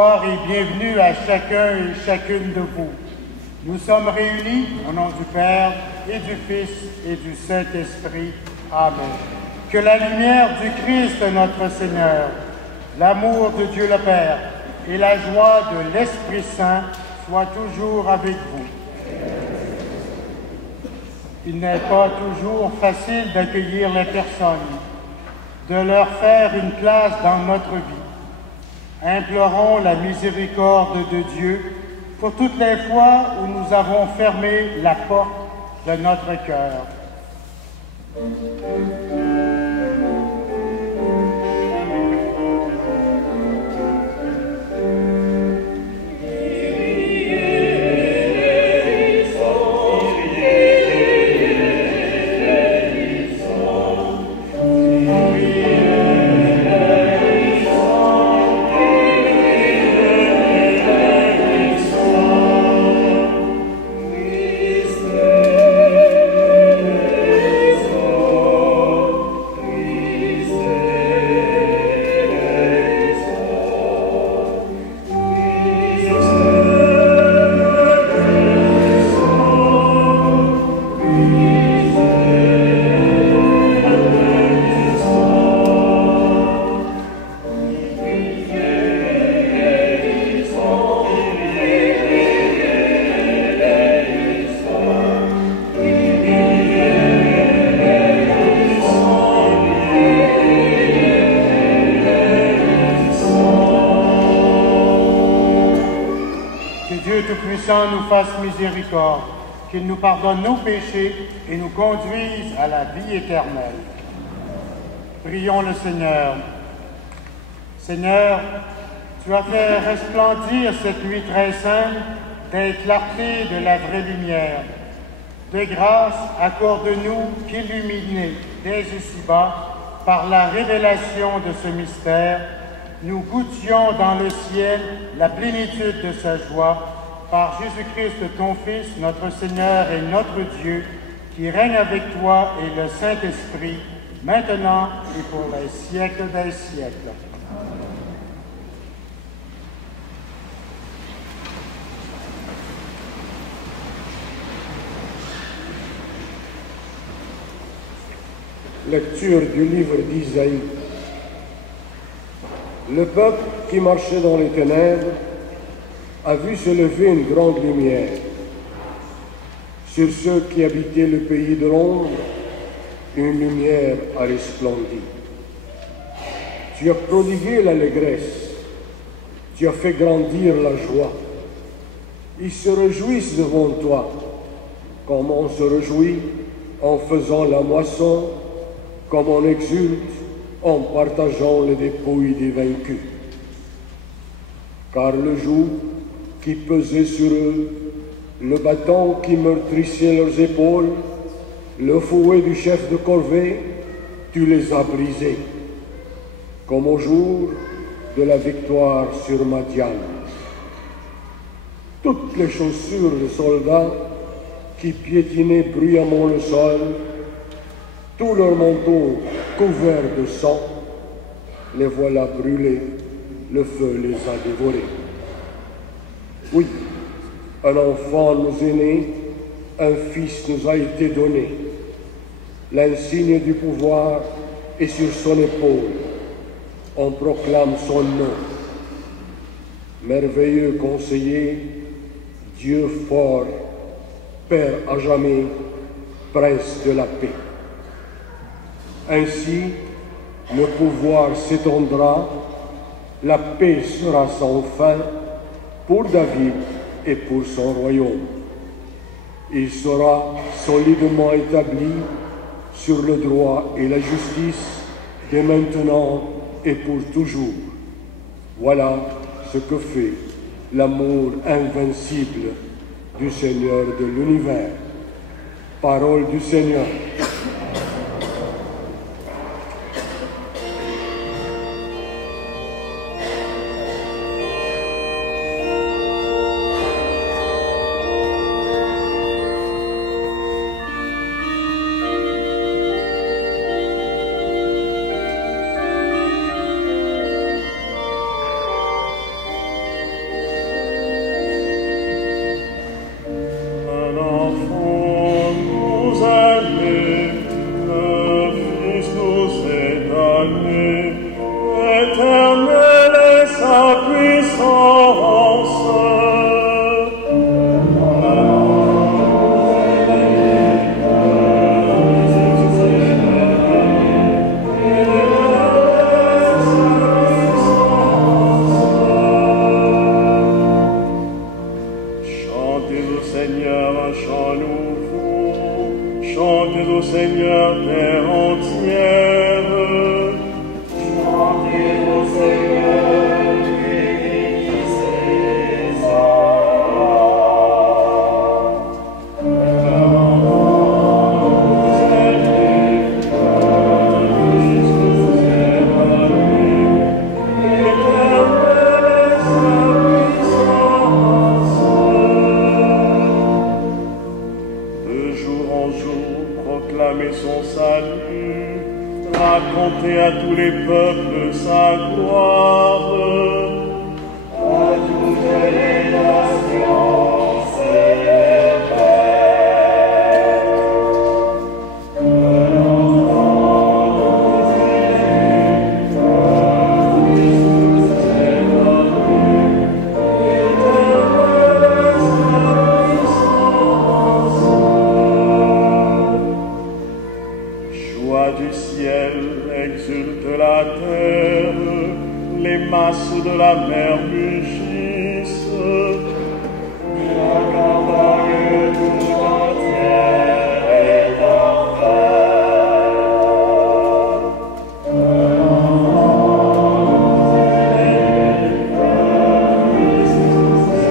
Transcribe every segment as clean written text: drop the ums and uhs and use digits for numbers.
Bonsoir et bienvenue à chacun et chacune de vous. Nous sommes réunis au nom du Père et du Fils et du Saint-Esprit. Amen. Que la lumière du Christ notre Seigneur, l'amour de Dieu le Père et la joie de l'Esprit Saint soient toujours avec vous. Il n'est pas toujours facile d'accueillir les personnes, de leur faire une place dans notre vie. Implorons la miséricorde de Dieu pour toutes les fois où nous avons fermé la porte de notre cœur. Nous fasse miséricorde, qu'il nous pardonne nos péchés et nous conduise à la vie éternelle. Prions le Seigneur. Seigneur, tu as fait resplendir cette nuit très sainte des clartés de la vraie lumière. De grâce, accorde-nous qu'illuminés dès ici-bas par la révélation de ce mystère, nous goûtions dans le ciel la plénitude de sa joie, par Jésus-Christ, ton Fils, notre Seigneur et notre Dieu, qui règne avec toi et le Saint-Esprit, maintenant et pour les siècles des siècles. Lecture du livre d'Isaïe. Le peuple qui marchait dans les ténèbres a vu se lever une grande lumière. Sur ceux qui habitaient le pays de l'ombre, une lumière a resplendi. Tu as prodigué l'allégresse, tu as fait grandir la joie. Ils se réjouissent devant toi, comme on se réjouit en faisant la moisson, comme on exulte en partageant les dépouilles des vaincus. Car le joug qui pesait sur eux, le bâton qui meurtrissait leurs épaules, le fouet du chef de corvée, tu les as brisés, comme au jour de la victoire sur Madian. Toutes les chaussures des soldats qui piétinaient bruyamment le sol, tous leurs manteaux couverts de sang, les voilà brûlés, le feu les a dévorés. Oui, un enfant nous est né, un fils nous a été donné. L'insigne du pouvoir est sur son épaule. On proclame son nom. Merveilleux conseiller, Dieu fort, Père à jamais, Prince de la paix. Ainsi, le pouvoir s'étendra, la paix sera sans fin, pour David et pour son royaume. Il sera solidement établi sur le droit et la justice dès maintenant et pour toujours. Voilà ce que fait l'amour invincible du Seigneur de l'univers. Parole du Seigneur. peuple sa gloire. À toutes les nations célèbrent. Exulte la terre, les masses de la mer mugissent. La campagne tout entière est en fête. Un enfant est Christ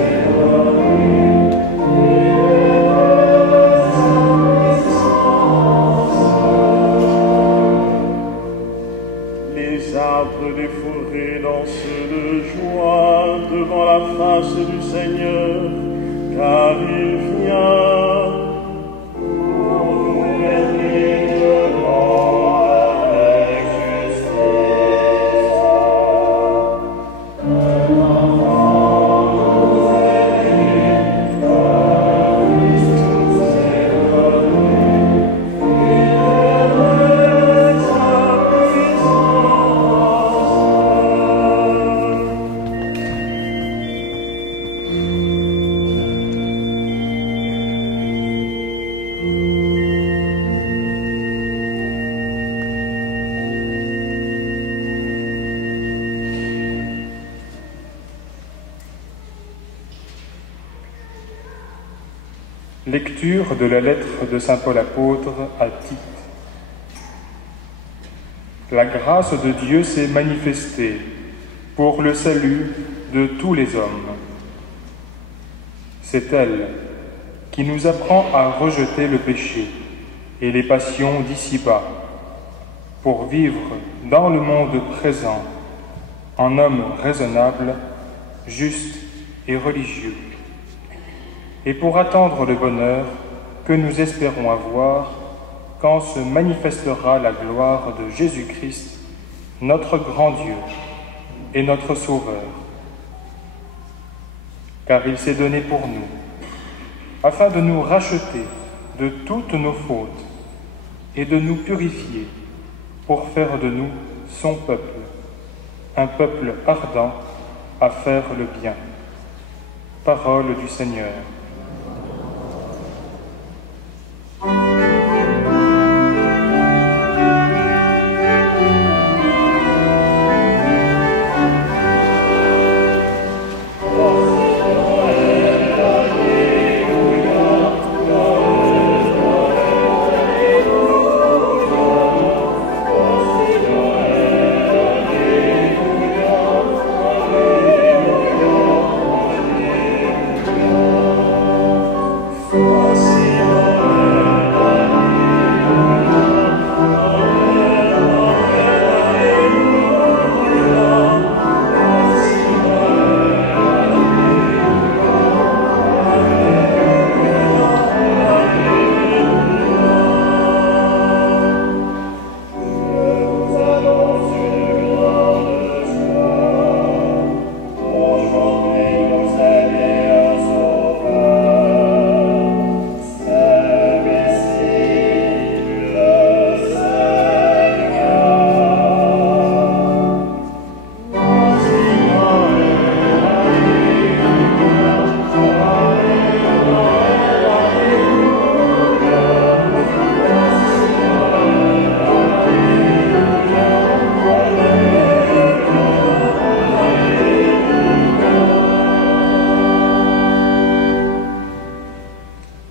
est revenu, Les arbres des forêts dansent de joie devant la face du Seigneur, car il vient. pour gouverner le monde avec justice. Un enfant nous est né, Christ est revenu, il élève sa puissance. Lecture de la lettre de saint Paul apôtre à Tite. La grâce de Dieu s'est manifestée pour le salut de tous les hommes. C'est elle qui nous apprend à rejeter le péché et les passions d'ici-bas pour vivre dans le monde présent en homme raisonnable, juste et religieux, et pour attendre le bonheur que nous espérons avoir quand se manifestera la gloire de Jésus-Christ, notre grand Dieu et notre Sauveur. Car il s'est donné pour nous, afin de nous racheter de toutes nos fautes et de nous purifier pour faire de nous son peuple, un peuple ardent à faire le bien. Parole du Seigneur.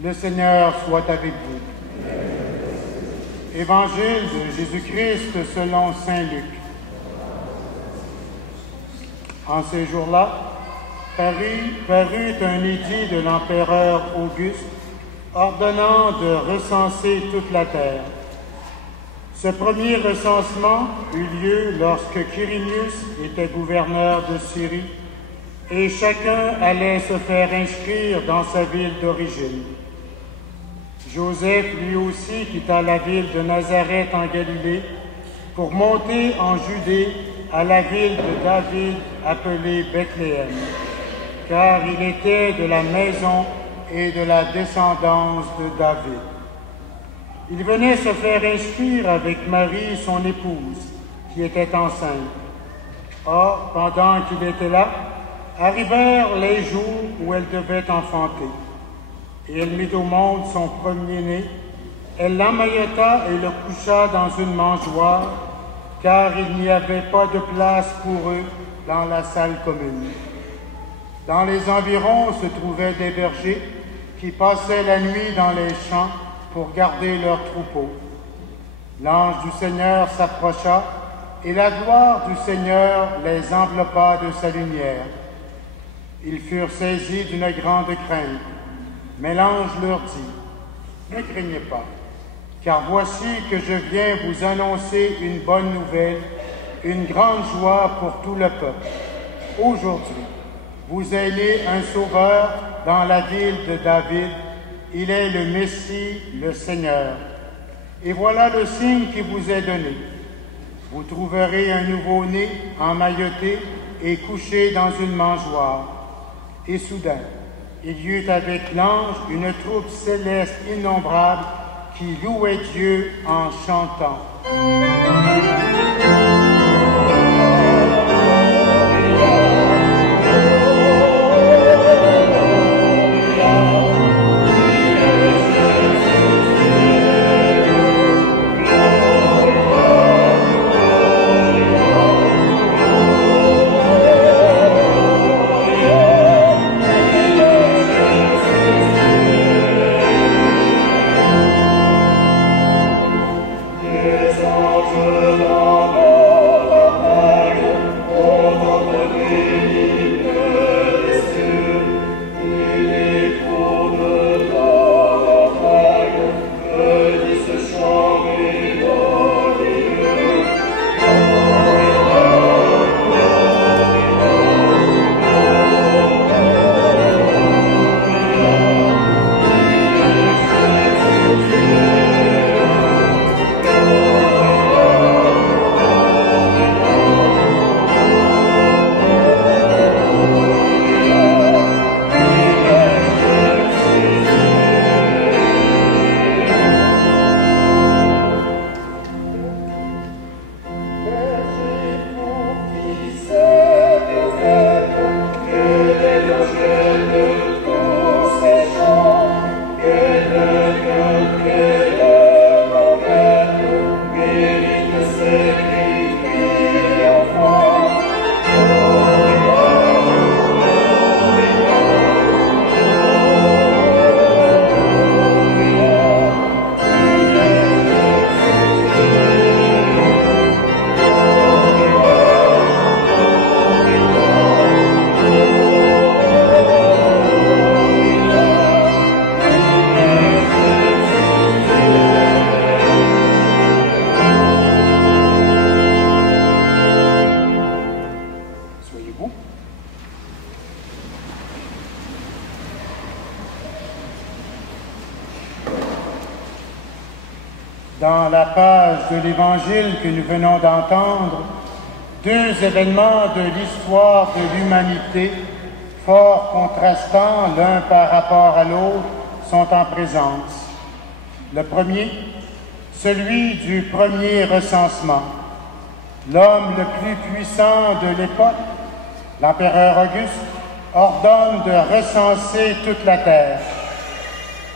Le Seigneur soit avec vous. Évangile de Jésus-Christ selon saint Luc. En ces jours-là, parut un édit de l'empereur Auguste ordonnant de recenser toute la terre. Ce premier recensement eut lieu lorsque Quirinius était gouverneur de Syrie et chacun allait se faire inscrire dans sa ville d'origine. Joseph, lui aussi, quitta la ville de Nazareth en Galilée pour monter en Judée à la ville de David appelée Bethléem, car il était de la maison et de la descendance de David. Il venait se faire inscrire avec Marie, son épouse, qui était enceinte. Or, pendant qu'il était là, arrivèrent les jours où elle devait enfanter. Et elle mit au monde son premier-né. Elle l'emmaillota et le coucha dans une mangeoire, car il n'y avait pas de place pour eux dans la salle commune. Dans les environs se trouvaient des bergers qui passaient la nuit dans les champs pour garder leurs troupeaux. L'ange du Seigneur s'approcha, et la gloire du Seigneur les enveloppa de sa lumière. Ils furent saisis d'une grande crainte, mais l'ange leur dit, « Ne craignez pas, car voici que je viens vous annoncer une bonne nouvelle, une grande joie pour tout le peuple. Aujourd'hui, vous est né un sauveur dans la ville de David. Il est le Messie, le Seigneur. Et voilà le signe qui vous est donné. Vous trouverez un nouveau-né emmailloté et couché dans une mangeoire. » Et soudain, il y eut avec l'ange une troupe céleste innombrable qui louait Dieu en chantant. Dans la page de l'Évangile que nous venons d'entendre, deux événements de l'histoire de l'humanité, fort contrastants l'un par rapport à l'autre, sont en présence. Le premier, celui du premier recensement. L'homme le plus puissant de l'époque, l'empereur Auguste, ordonne de recenser toute la terre.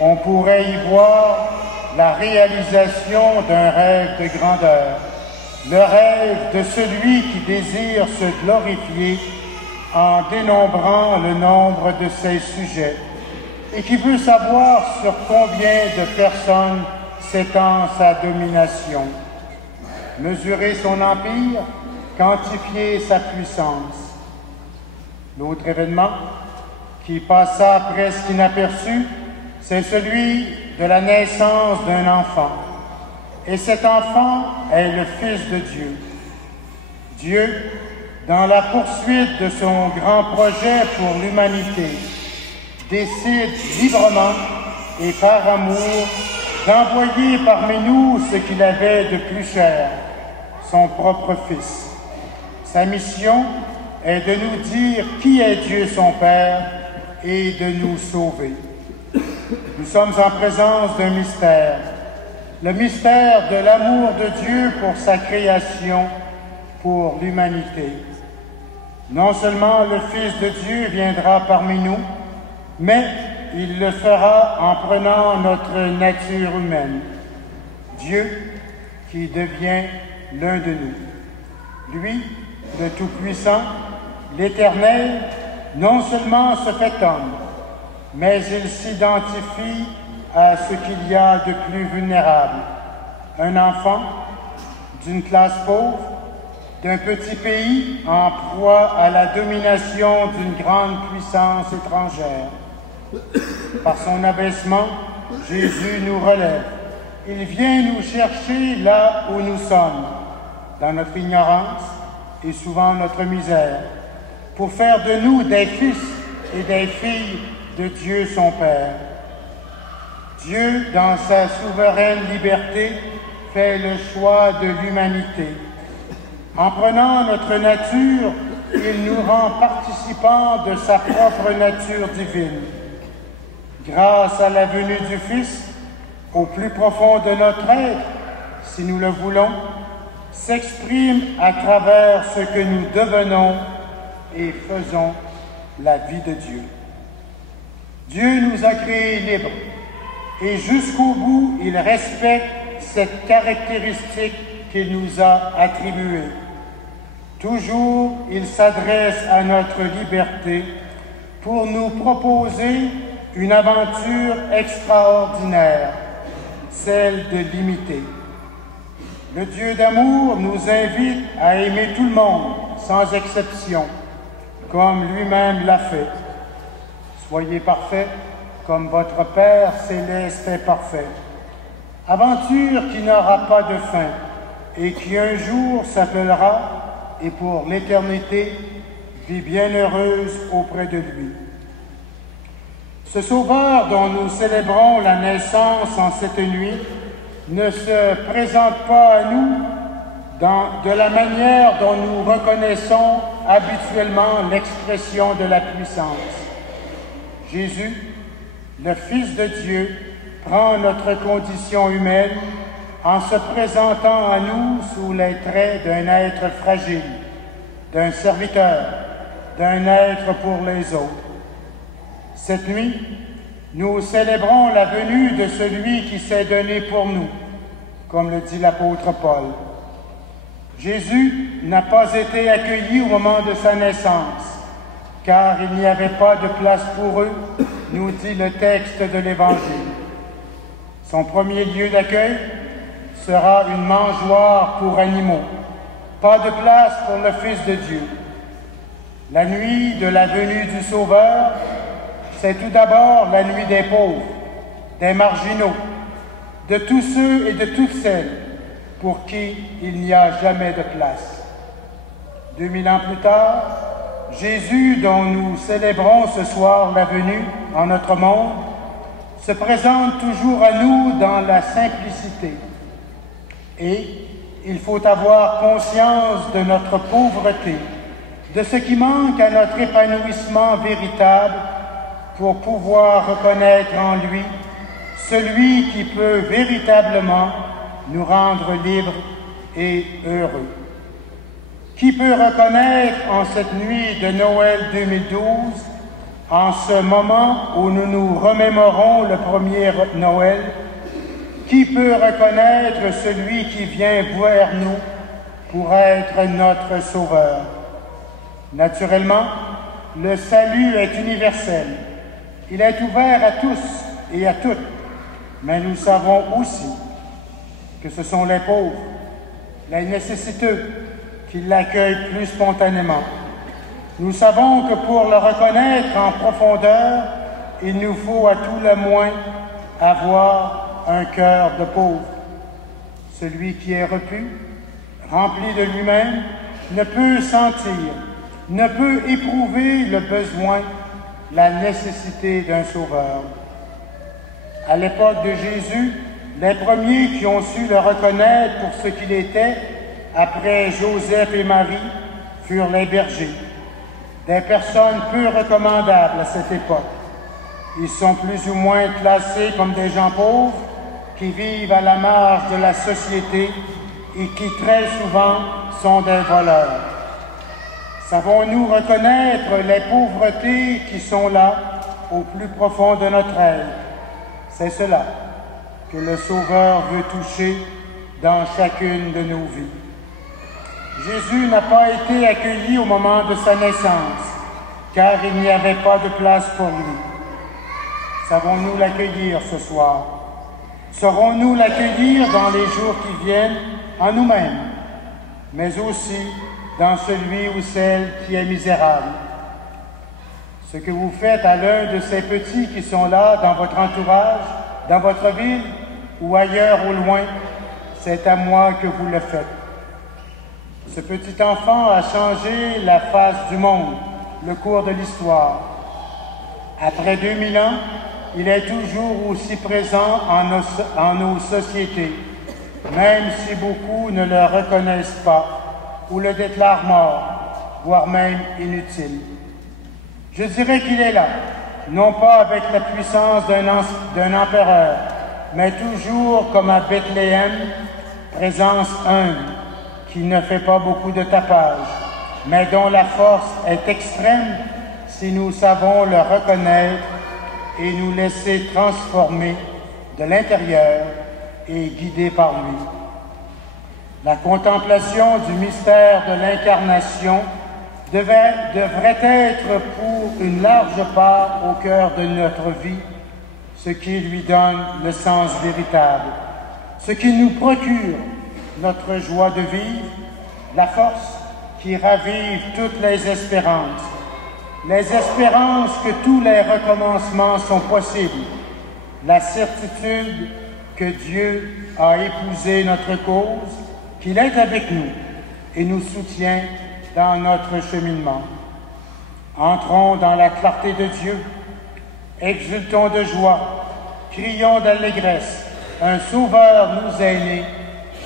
On pourrait y voir la réalisation d'un rêve de grandeur, le rêve de celui qui désire se glorifier en dénombrant le nombre de ses sujets et qui veut savoir sur combien de personnes s'étend sa domination, mesurer son empire, quantifier sa puissance. L'autre événement qui passa presque inaperçu, c'est celui de la naissance d'un enfant. Et cet enfant est le Fils de Dieu. Dieu, dans la poursuite de son grand projet pour l'humanité, décide librement et par amour d'envoyer parmi nous ce qu'il avait de plus cher, son propre Fils. Sa mission est de nous dire qui est Dieu son Père et de nous sauver. Nous sommes en présence d'un mystère, le mystère de l'amour de Dieu pour sa création, pour l'humanité. Non seulement le Fils de Dieu viendra parmi nous, mais il le fera en prenant notre nature humaine. Dieu qui devient l'un de nous. Lui, le Tout-Puissant, l'Éternel, non seulement se fait homme, mais il s'identifie à ce qu'il y a de plus vulnérable. Un enfant d'une classe pauvre, d'un petit pays en proie à la domination d'une grande puissance étrangère. Par son abaissement, Jésus nous relève. Il vient nous chercher là où nous sommes, dans notre ignorance et souvent notre misère, pour faire de nous des fils et des filles de Dieu son Père. Dieu, dans sa souveraine liberté, fait le choix de l'humanité. En prenant notre nature, il nous rend participants de sa propre nature divine. Grâce à la venue du Fils, au plus profond de notre être, si nous le voulons, s'exprime à travers ce que nous devenons et faisons la vie de Dieu. Dieu nous a créés libres et jusqu'au bout, il respecte cette caractéristique qu'il nous a attribuée. Toujours, il s'adresse à notre liberté pour nous proposer une aventure extraordinaire, celle de l'imiter. Le Dieu d'amour nous invite à aimer tout le monde, sans exception, comme lui-même l'a fait. Soyez parfaits, comme votre Père céleste est parfait. Aventure qui n'aura pas de fin et qui un jour s'appellera, et pour l'éternité, vie bienheureuse auprès de lui. Ce Sauveur dont nous célébrons la naissance en cette nuit ne se présente pas à nous de la manière dont nous reconnaissons habituellement l'expression de la puissance. Jésus, le Fils de Dieu, prend notre condition humaine en se présentant à nous sous les traits d'un être fragile, d'un serviteur, d'un être pour les autres. Cette nuit, nous célébrons la venue de celui qui s'est donné pour nous, comme le dit l'apôtre Paul. Jésus n'a pas été accueilli au moment de sa naissance, car il n'y avait pas de place pour eux, nous dit le texte de l'Évangile. Son premier lieu d'accueil sera une mangeoire pour animaux, pas de place pour le Fils de Dieu. La nuit de la venue du Sauveur, c'est tout d'abord la nuit des pauvres, des marginaux, de tous ceux et de toutes celles pour qui il n'y a jamais de place. 2000 ans plus tard, Jésus, dont nous célébrons ce soir la venue en notre monde, se présente toujours à nous dans la simplicité. Et il faut avoir conscience de notre pauvreté, de ce qui manque à notre épanouissement véritable pour pouvoir reconnaître en lui celui qui peut véritablement nous rendre libres et heureux. Qui peut reconnaître en cette nuit de Noël 2012, en ce moment où nous nous remémorons le premier Noël, qui peut reconnaître celui qui vient vers nous pour être notre Sauveur? Naturellement, le salut est universel. Il est ouvert à tous et à toutes, mais nous savons aussi que ce sont les pauvres, les nécessiteux, qui l'accueillent plus spontanément. Nous savons que pour le reconnaître en profondeur, il nous faut à tout le moins avoir un cœur de pauvre. Celui qui est repu, rempli de lui-même, ne peut sentir, ne peut éprouver le besoin, la nécessité d'un sauveur. À l'époque de Jésus, les premiers qui ont su le reconnaître pour ce qu'il était après Joseph et Marie, furent les bergers, des personnes peu recommandables à cette époque. Ils sont plus ou moins classés comme des gens pauvres qui vivent à la marge de la société et qui très souvent sont des voleurs. Savons-nous reconnaître les pauvretés qui sont là au plus profond de notre être? C'est cela que le Sauveur veut toucher dans chacune de nos vies. Jésus n'a pas été accueilli au moment de sa naissance, car il n'y avait pas de place pour lui. Savons-nous l'accueillir ce soir? Saurons-nous l'accueillir dans les jours qui viennent en nous-mêmes, mais aussi dans celui ou celle qui est misérable? Ce que vous faites à l'un de ces petits qui sont là dans votre entourage, dans votre ville ou ailleurs au loin, c'est à moi que vous le faites. Ce petit enfant a changé la face du monde, le cours de l'histoire. Après 2000 ans, il est toujours aussi présent en nos sociétés, même si beaucoup ne le reconnaissent pas ou le déclarent mort, voire même inutile. Je dirais qu'il est là, non pas avec la puissance d'un empereur, mais toujours comme à Bethléem, présence humble, qui ne fait pas beaucoup de tapage, mais dont la force est extrême si nous savons le reconnaître et nous laisser transformer de l'intérieur et guider par lui. La contemplation du mystère de l'incarnation devrait être pour une large part au cœur de notre vie, ce qui lui donne le sens véritable, ce qui nous procure notre joie de vivre, la force qui ravive toutes les espérances que tous les recommencements sont possibles, la certitude que Dieu a épousé notre cause, qu'il est avec nous et nous soutient dans notre cheminement. Entrons dans la clarté de Dieu, exultons de joie, crions d'allégresse, un Sauveur nous est né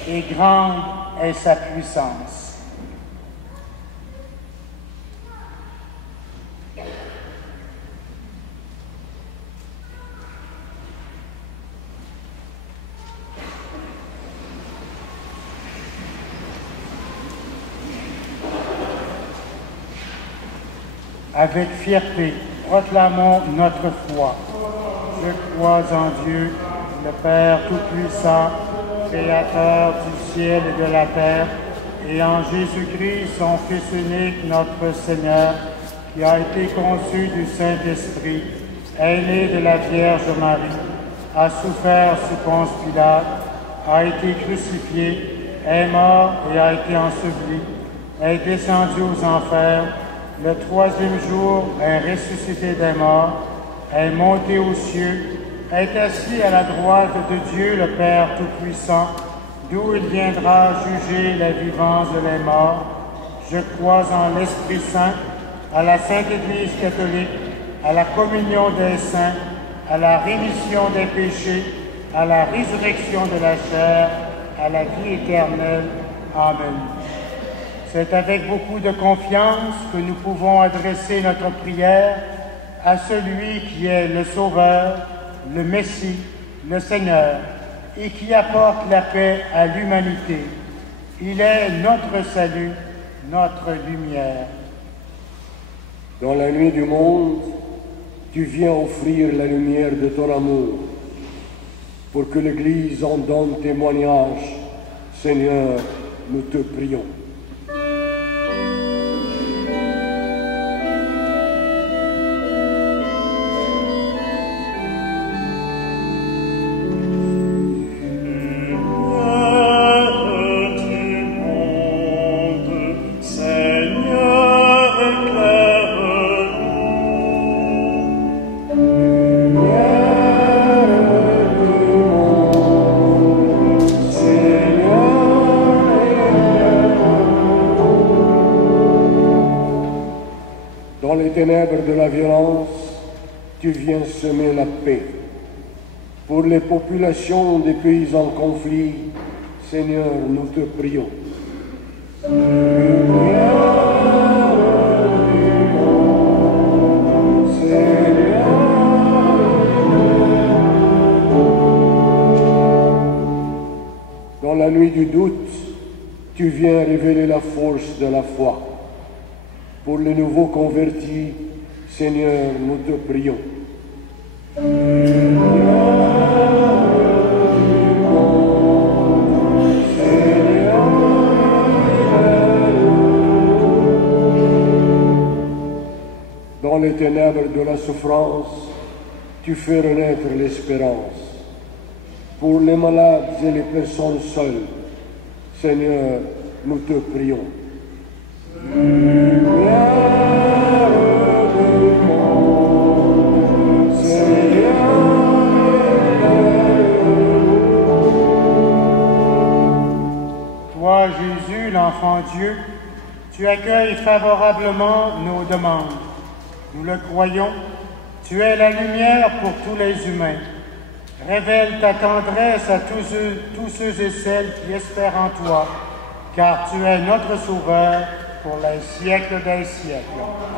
et grande est sa puissance. Avec fierté, proclamons notre foi. Je crois en Dieu, le Père Tout-Puissant, Créateur du ciel et de la terre, et en Jésus-Christ, son Fils unique, notre Seigneur, qui a été conçu du Saint-Esprit, est né de la Vierge Marie, a souffert sous Ponce Pilate, a été crucifié, est mort et a été enseveli, est descendu aux enfers, le troisième jour est ressuscité des morts, est monté aux cieux, est assis à la droite de Dieu le Père Tout-Puissant, d'où il viendra juger les vivants et les morts. Je crois en l'Esprit Saint, à la Sainte Église catholique, à la communion des saints, à la rémission des péchés, à la résurrection de la chair, à la vie éternelle. Amen. C'est avec beaucoup de confiance que nous pouvons adresser notre prière à celui qui est le Sauveur, le Messie, le Seigneur, et qui apporte la paix à l'humanité. Il est notre salut, notre lumière. Dans la nuit du monde, tu viens offrir la lumière de ton amour, pour que l'Église en donne témoignage. Seigneur, nous te prions. Ténèbres de la violence, tu viens semer la paix. Pour les populations des pays en conflit, Seigneur, nous te prions. Dans la nuit du doute, tu viens révéler la force de la foi. Pour les nouveaux convertis, Seigneur, nous te prions. Dans les ténèbres de la souffrance, tu fais renaître l'espérance. Pour les malades et les personnes seules, Seigneur, nous te prions. Toi, Jésus, l'enfant Dieu, tu accueilles favorablement nos demandes. Nous le croyons, tu es la lumière pour tous les humains. Révèle ta tendresse à tous ceux et celles qui espèrent en toi, car tu es notre Sauveur pour les siècles des siècles.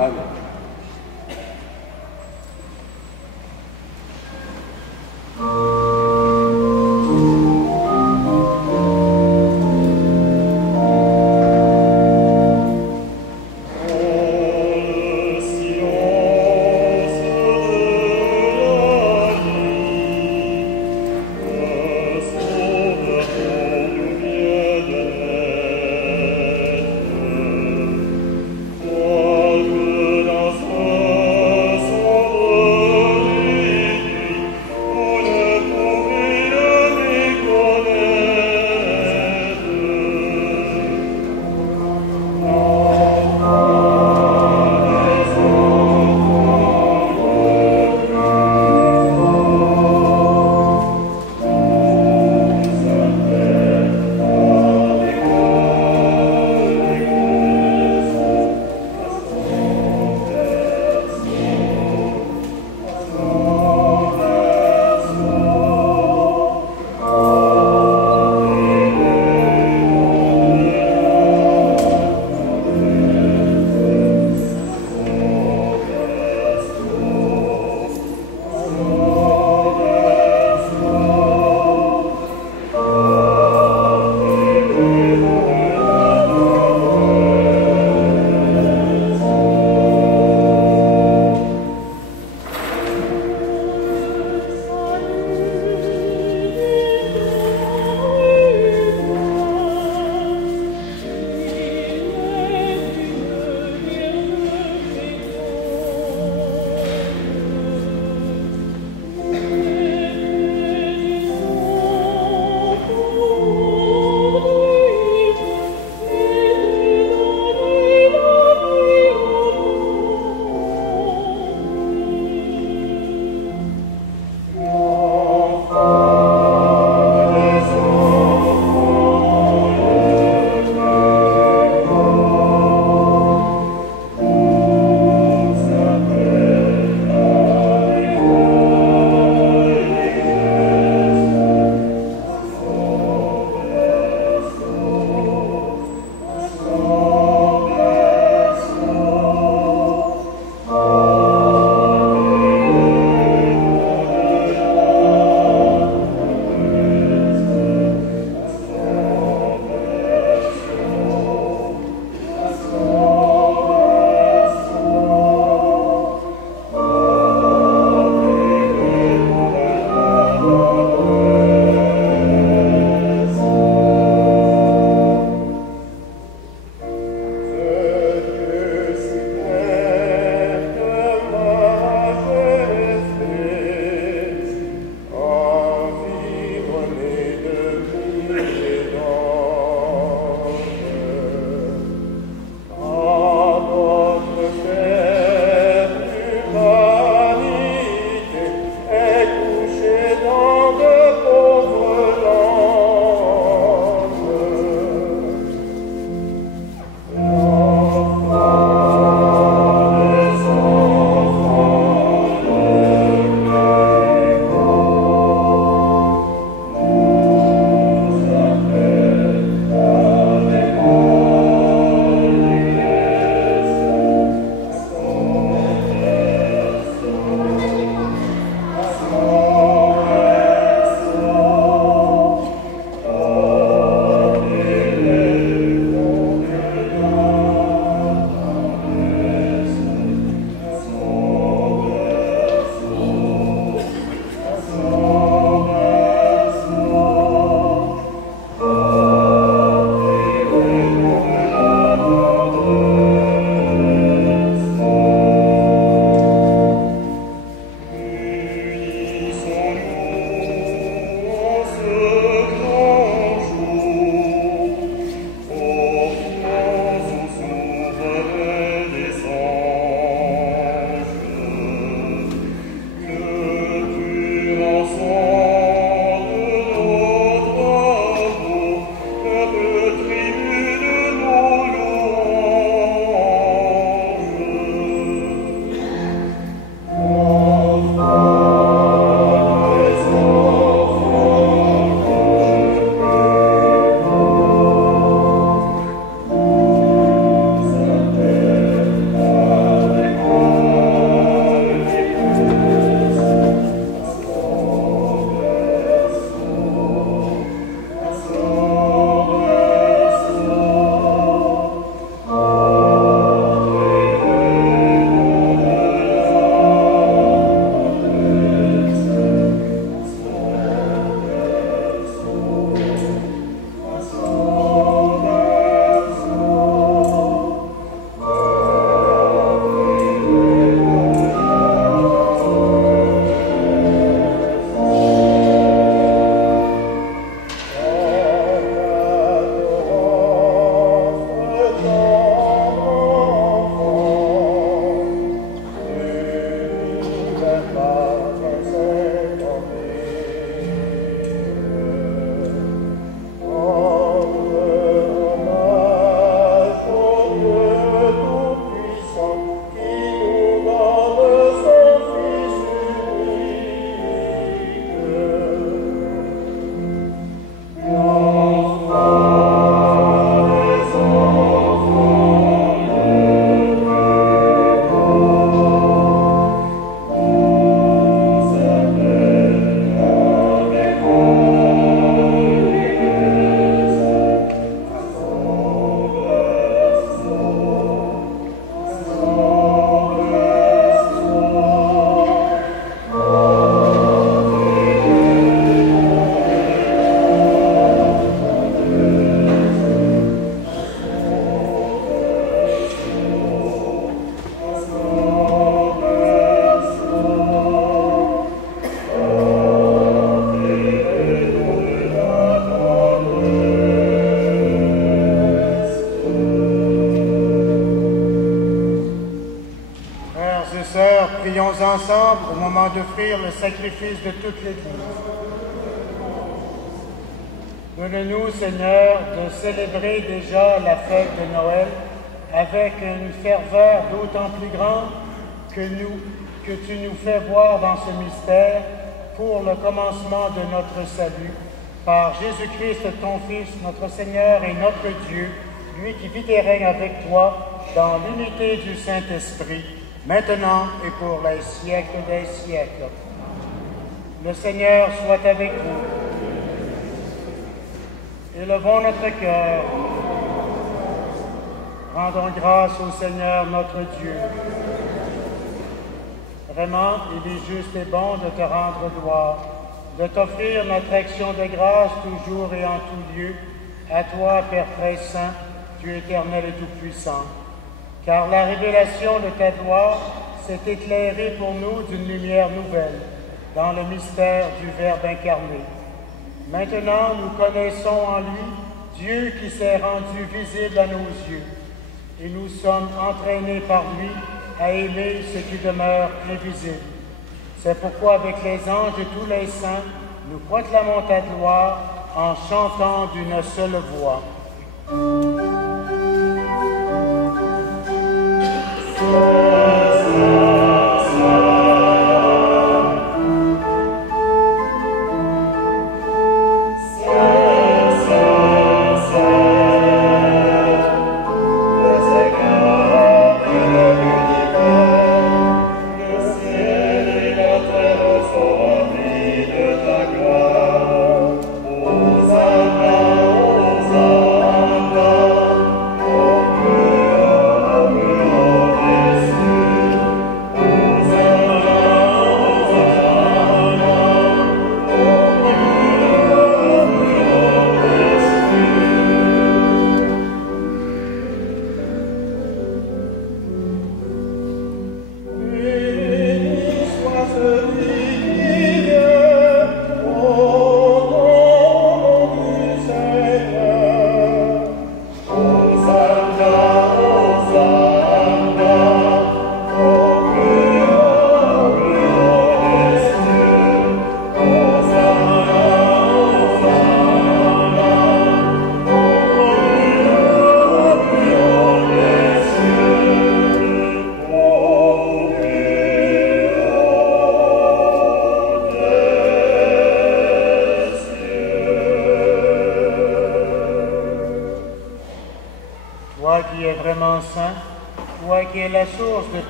Amen. Dans prions ensemble au moment d'offrir le sacrifice de toute l'Église. Donne-nous, Seigneur, de célébrer déjà la fête de Noël avec une ferveur d'autant plus grande que tu nous fais voir dans ce mystère pour le commencement de notre salut, par Jésus-Christ, ton Fils, notre Seigneur et notre Dieu, lui qui vit et règne avec toi dans l'unité du Saint-Esprit, maintenant et pour les siècles des siècles. Le Seigneur soit avec vous. Élevons notre cœur. Rendons grâce au Seigneur notre Dieu. Vraiment, il est juste et bon de te rendre gloire, de t'offrir notre action de grâce toujours et en tout lieu, à toi, Père très saint, Dieu éternel et tout-puissant. Car la révélation de ta gloire s'est éclairée pour nous d'une lumière nouvelle, dans le mystère du Verbe incarné. Maintenant, nous connaissons en lui Dieu qui s'est rendu visible à nos yeux, et nous sommes entraînés par lui à aimer ce qui demeure invisible. C'est pourquoi, avec les anges et tous les saints, nous proclamons ta gloire en chantant d'une seule voix.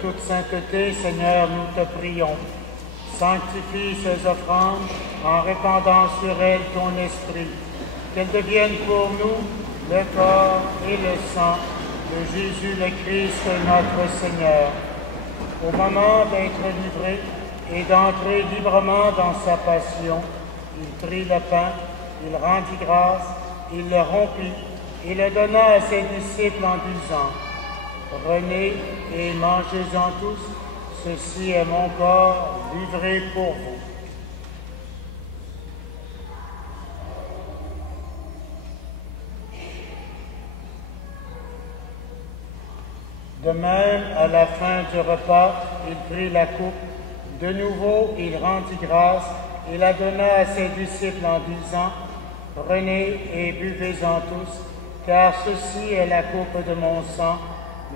Toute sainteté, Seigneur, nous te prions. Sanctifie ces offrandes en répandant sur elles ton esprit, qu'elles deviennent pour nous le corps et le sang de Jésus le Christ, notre Seigneur. Au moment d'être livré et d'entrer librement dans sa passion, il prit le pain, il rendit grâce, il le rompit et le donna à ses disciples en disant: Prenez et mangez-en tous, ceci est mon corps livré pour vous. De même, à la fin du repas, il prit la coupe. De nouveau, il rendit grâce et la donna à ses disciples en disant: Prenez et buvez-en tous, car ceci est la coupe de mon sang,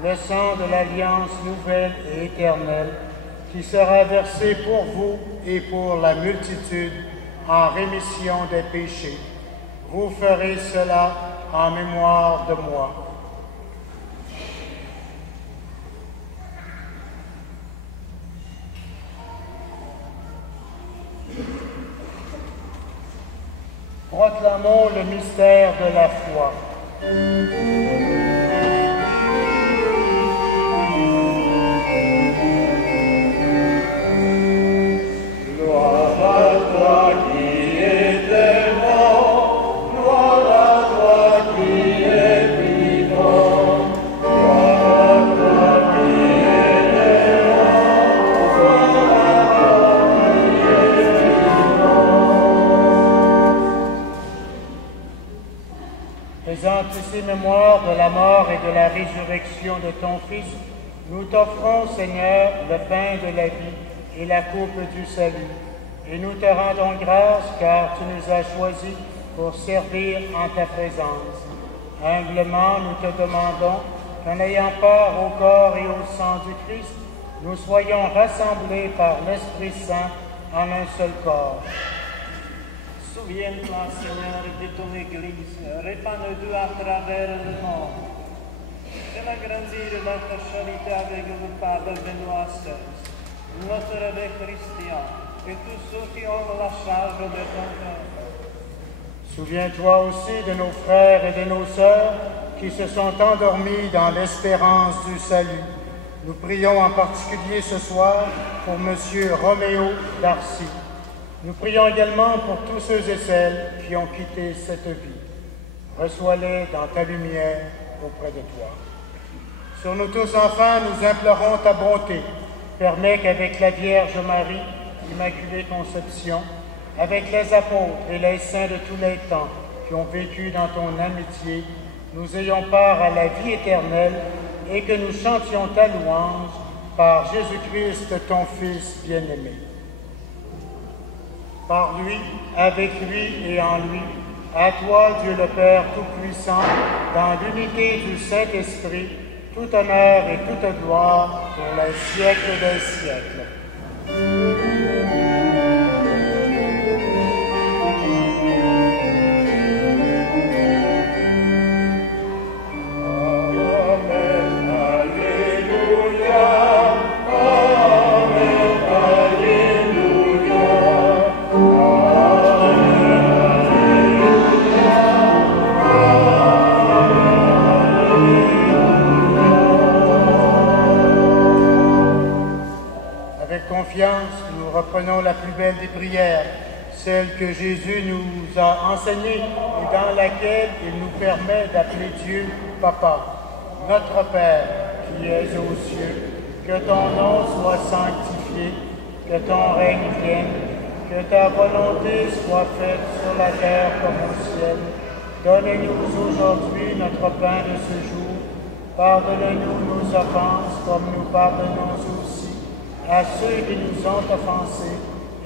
le sang de l'alliance nouvelle et éternelle, qui sera versé pour vous et pour la multitude en rémission des péchés. Vous ferez cela en mémoire de moi. Proclamons le mystère de la foi. Faisant ici mémoire de la mort Nous t'offrons, Seigneur, le pain de la vie et la coupe du salut. Et nous te rendons grâce car tu nous as choisis pour servir en ta présence. Humblement, nous te demandons qu'en ayant part au corps et au sang du Christ, nous soyons rassemblés par l'Esprit Saint en un seul corps. Souviens-toi, Seigneur, de ton Église, répands-le à travers le monde. Fais agrandir notre charité avec le Pape Benoît XVI, notre évêque Christian, et tous ceux qui ont la charge de ton cœur. Souviens-toi aussi de nos frères et de nos sœurs qui se sont endormis dans l'espérance du salut. Nous prions en particulier ce soir pour M. Roméo Darcy. Nous prions également pour tous ceux et celles qui ont quitté cette vie. Reçois-les dans ta lumière auprès de toi. Sur nous tous, enfants, nous implorons ta bonté. Permets qu'avec la Vierge Marie, Immaculée Conception, avec les apôtres et les saints de tous les temps qui ont vécu dans ton amitié, nous ayons part à la vie éternelle et que nous chantions ta louange par Jésus-Christ, ton Fils bien-aimé. Par lui, avec lui et en lui, à toi, Dieu le Père Tout-Puissant, dans l'unité du Saint-Esprit, tout honneur et toute gloire pour les siècles des siècles. Nous reprenons la plus belle des prières, celle que Jésus nous a enseignée et dans laquelle il nous permet d'appeler Dieu Papa. Notre Père qui es aux cieux, que ton nom soit sanctifié, que ton règne vienne, que ta volonté soit faite sur la terre comme au ciel. Donne-nous aujourd'hui notre pain de ce jour. Pardonne-nous nos offenses comme nous pardonnons aussi à ceux qui nous ont offensés,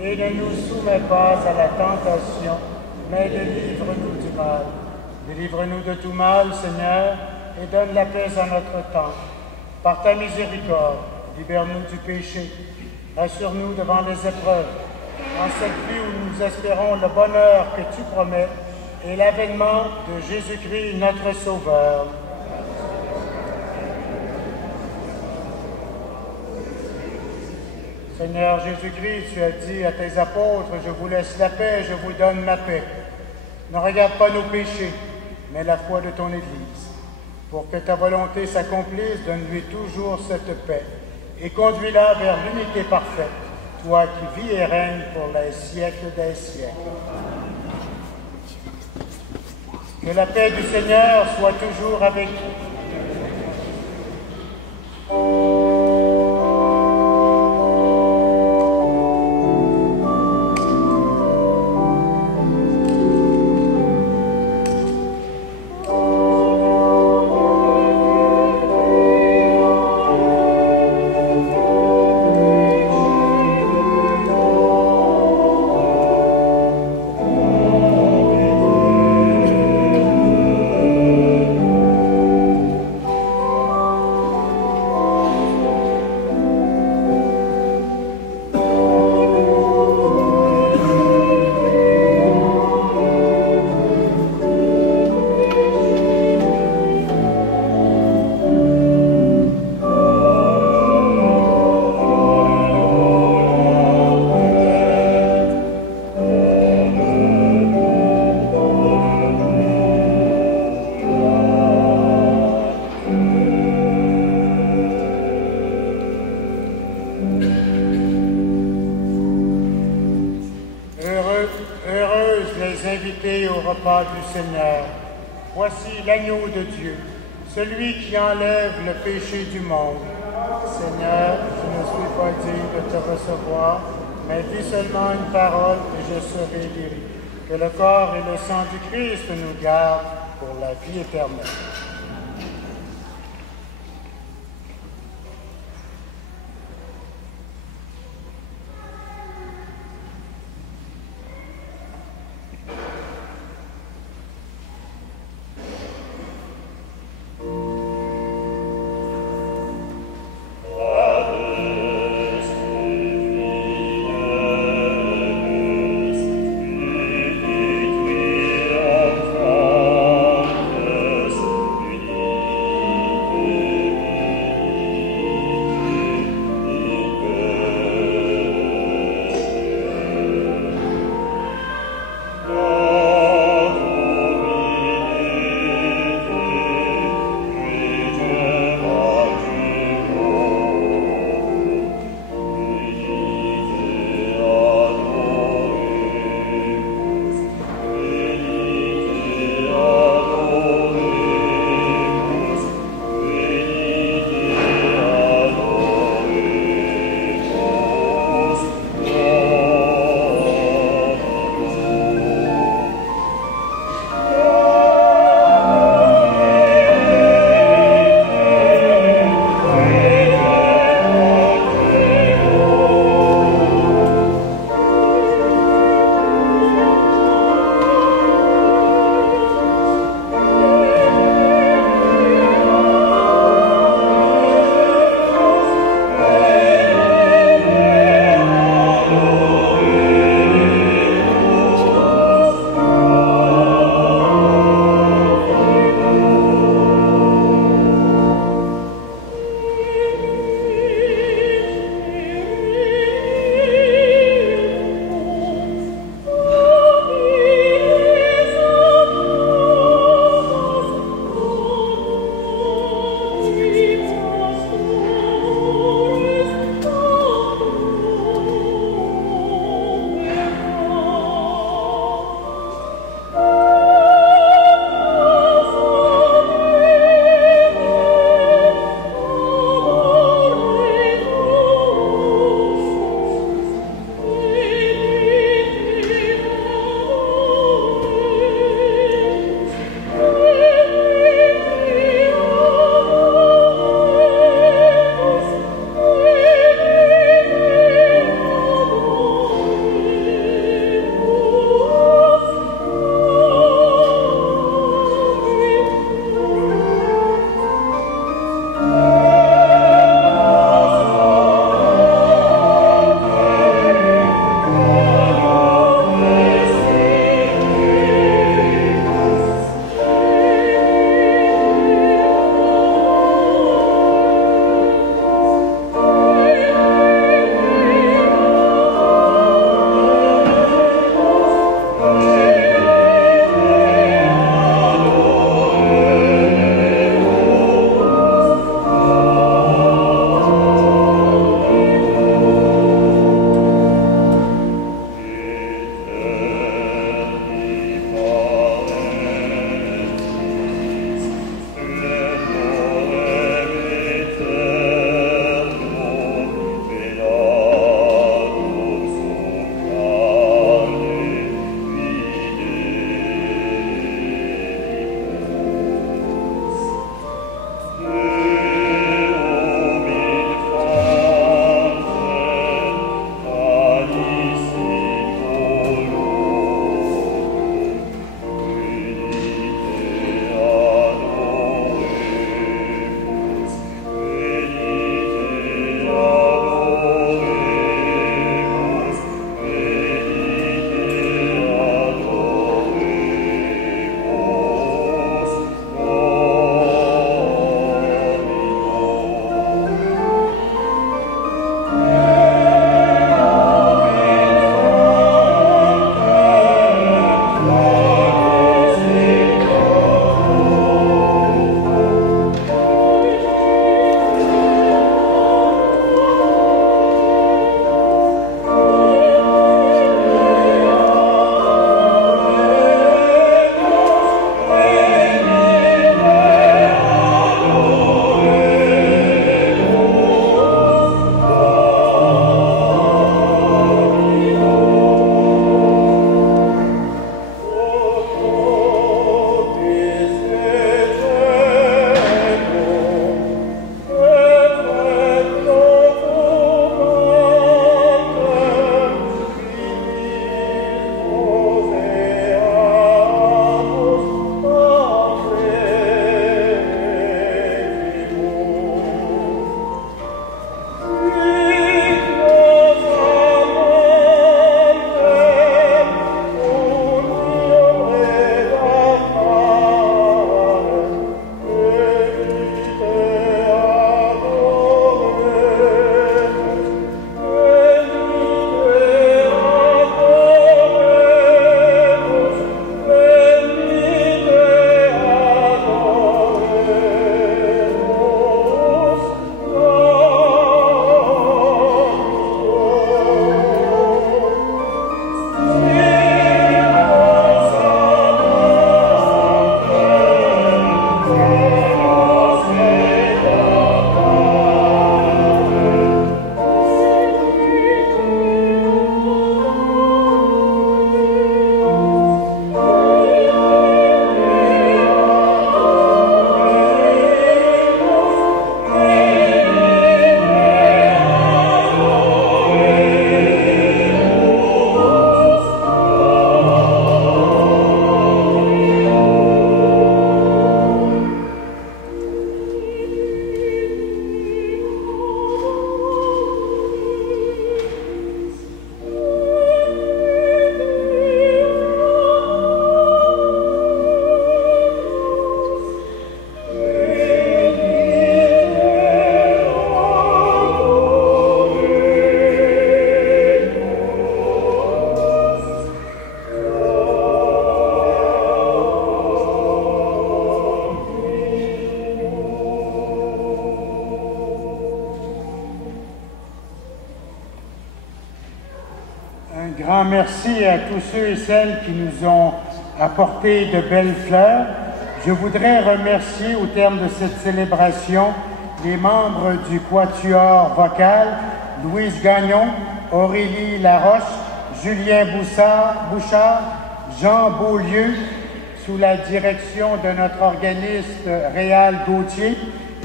et ne nous soumets pas à la tentation, mais délivre-nous du mal. Délivre-nous de tout mal, Seigneur, et donne la paix à notre temps. Par ta miséricorde, libère-nous du péché, rassure-nous devant les épreuves, en cette vie où nous espérons le bonheur que tu promets et l'avènement de Jésus-Christ, notre Sauveur. Seigneur Jésus-Christ, tu as dit à tes apôtres, je vous laisse la paix, je vous donne ma paix. Ne regarde pas nos péchés, mais la foi de ton Église. Pour que ta volonté s'accomplisse, donne-lui toujours cette paix et conduis-la vers l'unité parfaite, toi qui vis et règnes pour les siècles des siècles. Que la paix du Seigneur soit toujours avec vous. Du Seigneur. Voici l'agneau de Dieu, celui qui enlève le péché du monde. Seigneur, je ne suis pas digne de te recevoir, mais dis seulement une parole et je serai guéri. Que le corps et le sang du Christ nous gardent pour la vie éternelle. grand merci à tous ceux et celles qui nous ont apporté de belles fleurs. Je voudrais remercier au terme de cette célébration les membres du Quatuor vocal, Louise Gagnon, Aurélie Laroche, Julien Bouchard, Jean Beaulieu, sous la direction de notre organiste Réal Gauthier,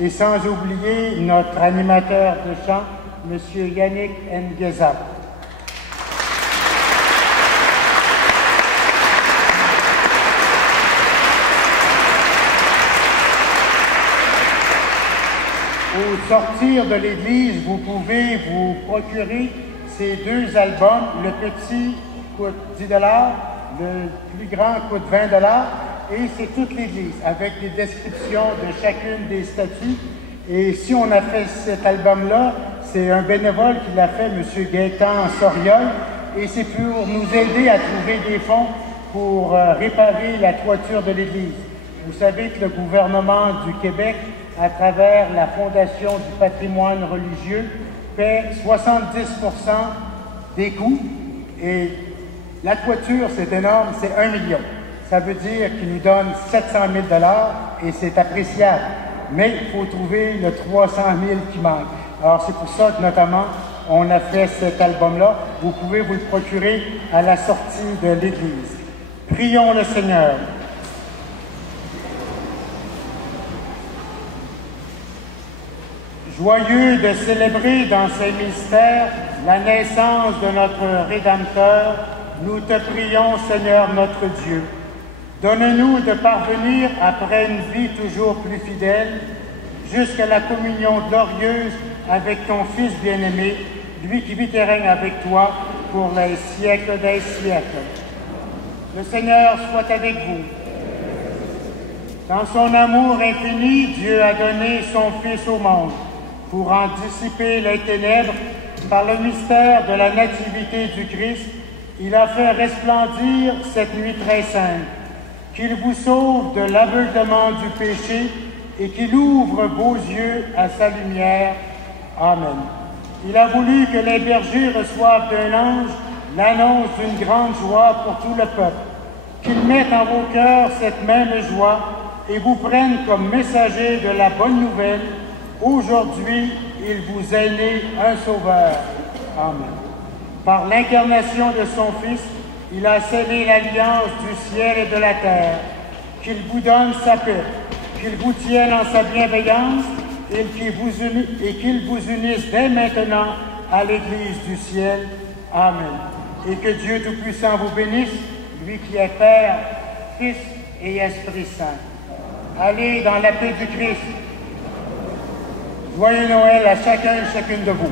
et sans oublier notre animateur de chant, M. Yannick Ngueza. Au sortir de l'église, vous pouvez vous procurer ces deux albums. Le petit coûte 10 $, le plus grand coûte 20 $, et c'est toute l'église avec des descriptions de chacune des statues. Et si on a fait cet album-là, c'est un bénévole qui l'a fait, M. Gaétan Soriol, et c'est pour nous aider à trouver des fonds pour réparer la toiture de l'église. Vous savez que le gouvernement du Québec, à travers la Fondation du patrimoine religieux, paie 70% des coûts, et la toiture, c'est énorme, c'est 1 million. Ça veut dire qu'il nous donne 700 000 $, et c'est appréciable. Mais il faut trouver le 300 000 qui manque. Alors c'est pour ça que notamment on a fait cet album-là. Vous pouvez vous le procurer à la sortie de l'église. Prions le Seigneur. Joyeux de célébrer dans ces mystères la naissance de notre Rédempteur, nous te prions, Seigneur notre Dieu. Donne-nous de parvenir, après une vie toujours plus fidèle, jusqu'à la communion glorieuse avec ton Fils bien-aimé, lui qui vit et règne avec toi pour les siècles des siècles. Le Seigneur soit avec vous. Dans son amour infini, Dieu a donné son Fils au monde pour en dissiper les ténèbres par le mystère de la nativité du Christ. Il a fait resplendir cette nuit très sainte, qu'il vous sauve de l'aveuglement du péché et qu'il ouvre vos yeux à sa lumière. Amen. Il a voulu que les bergers reçoivent d'un ange l'annonce d'une grande joie pour tout le peuple, qu'il mette en vos cœurs cette même joie et vous prenne comme messager de la bonne nouvelle. Aujourd'hui, il vous est né un sauveur. Amen. Par l'incarnation de son Fils, il a scellé l'alliance du ciel et de la terre. Qu'il vous donne sa paix, qu'il vous tienne en sa bienveillance et qu'il vous unisse dès maintenant à l'Église du ciel. Amen. Et que Dieu Tout-Puissant vous bénisse, lui qui est Père, Fils et Esprit Saint. Allez dans la paix du Christ. Joyeux Noël à chacun et chacune de vous.